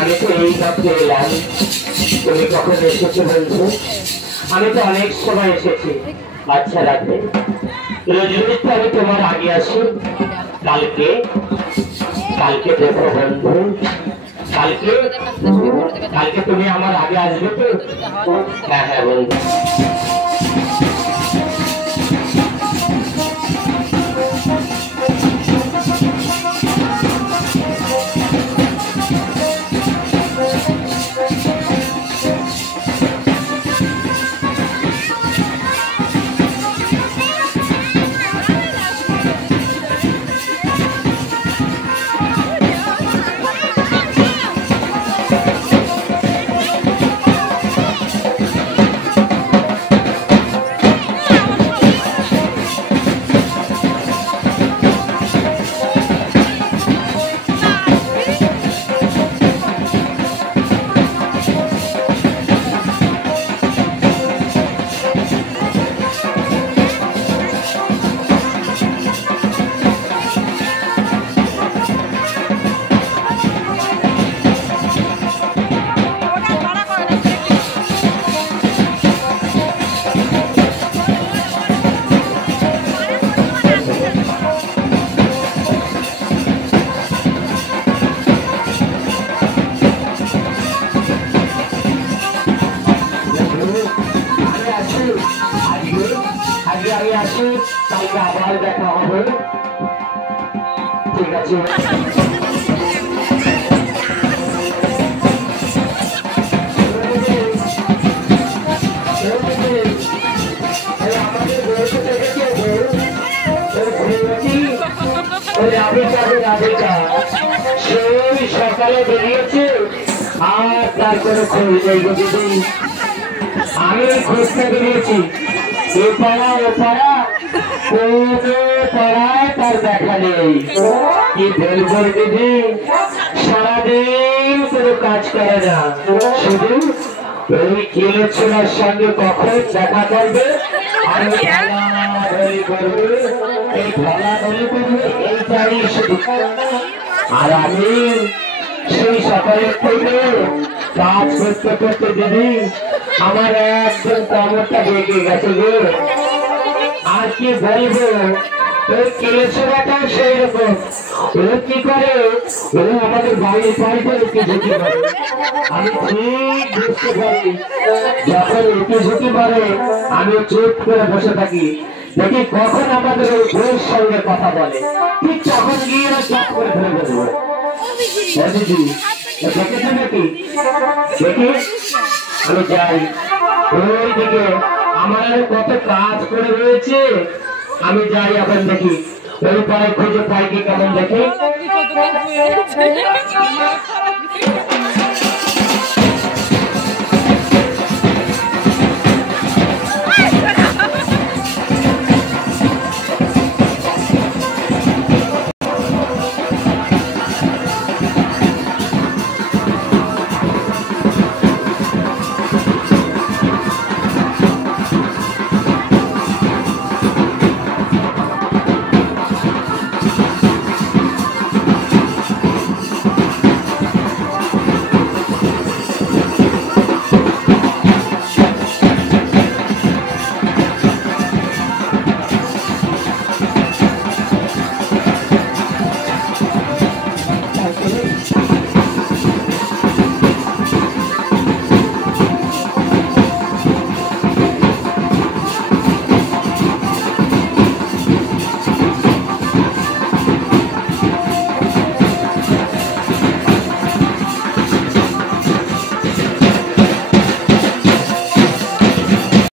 আমি তো এই ভাবতে এলাম তুমি কখন এসেছো বলছো? আমি তো অনেক সময় এসেছি। আচ্ছা রাখবে, রোজ রোজ তো আমি তোমার আগে আসি। কালকে কালকে দেখো বন্ধু, কালকে কালকে তুমি আমার আগে আসবে তো? হ্যাঁ হ্যাঁ বন্ধু। আমি আসি, কালকে আবার দেখা হবে। ঠিক আছে। সেই সকালে বেরিয়েছে আর তার কোনো খোঁজ নেই গো দিদি। আমি খুঁজতে বেরিয়েছি এ পাড়া ও পাড়া, কোনো পাড়ায় তার দেখা নেই। কি বলবো দিদি, সারাদিন কোনো কাজ করে না, শুধু ওই কিলো ছোড়ার সঙ্গে কখন দেখা করবে আর ধরি করবে, এই ধরা ধরি করবে, এইটাই শুধু। আর আমি সেই সকালের থেকে কাজ করতে করতে দিদি আমার একদম কামড়টা বেঁকে গেছে গো। আর কি বলবো, ওই কেলেছড়াটাও সেই রকম। ও কি করে, ও আমাদের বাড়ির বাড়িতে উঠে ঝুঁকি করে। আমি ঠিক বুঝতে পারি, যখন উঠে ঝুঁকি মারে আমি চুপ করে বসে থাকি, দেখি কখন আমাদের ওই বউয়ের সঙ্গে কথা বলে, ঠিক তখন গিয়ে চপ করে ফেলে দেবো। দিদি দেখেছো নাকি? দেখি আমি যাই ওই দিকে, আমার কত কাজ করে রয়েছে। আমি যাই এখন দেখি ওই পায়ে খুঁজে পাই কি কেমন দেখি।